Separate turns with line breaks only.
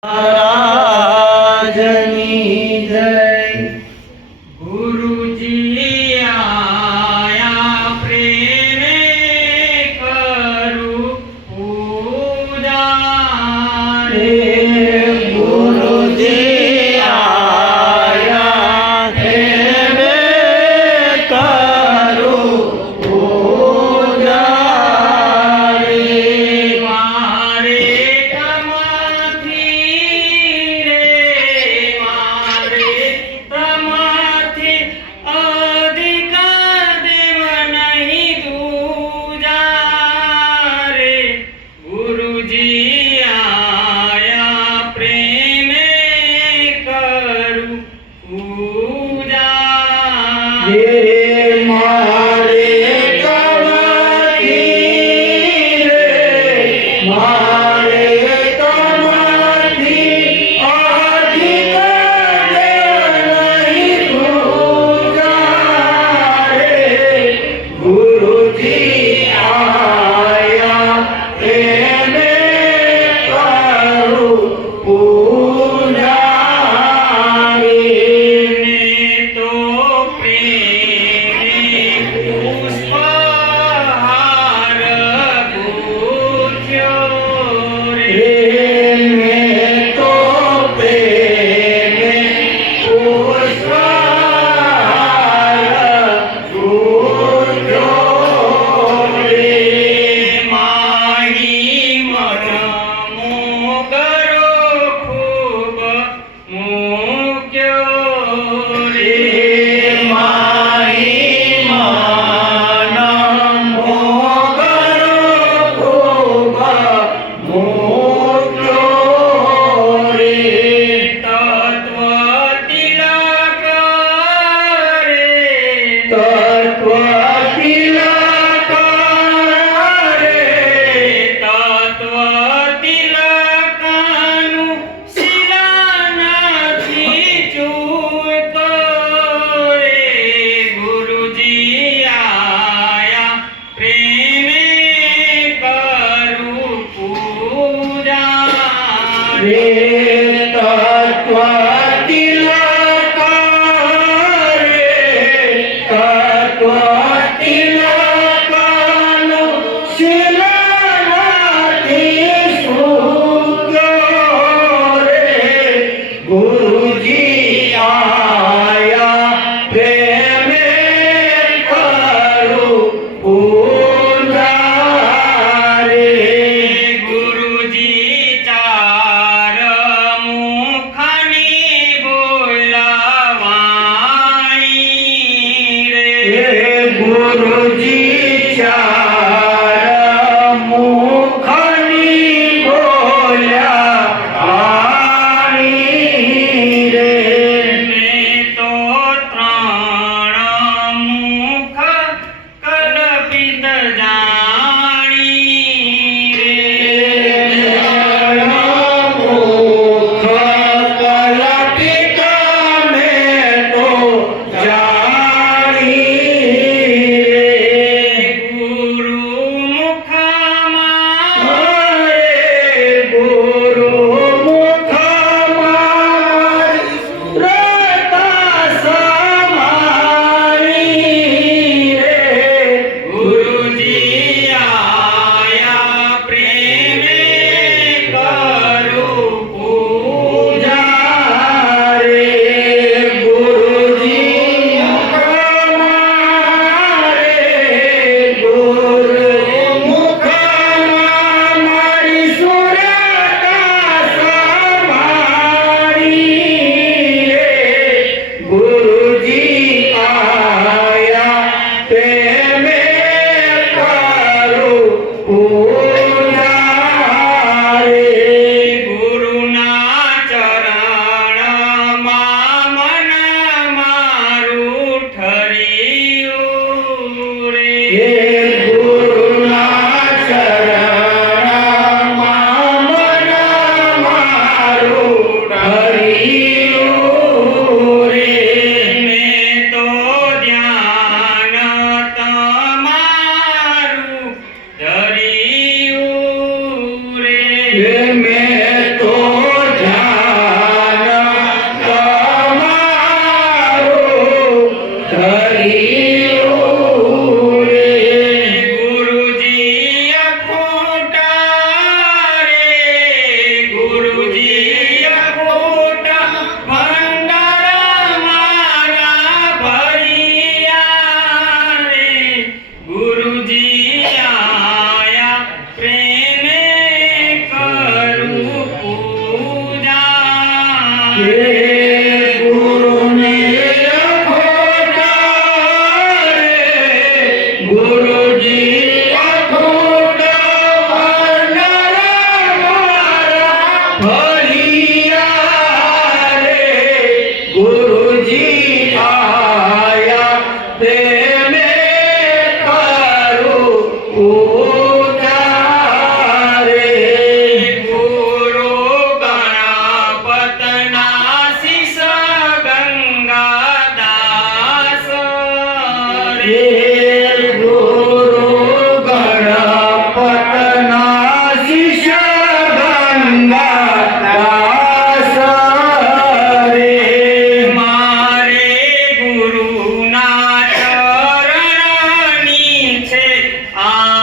Uh... Ah.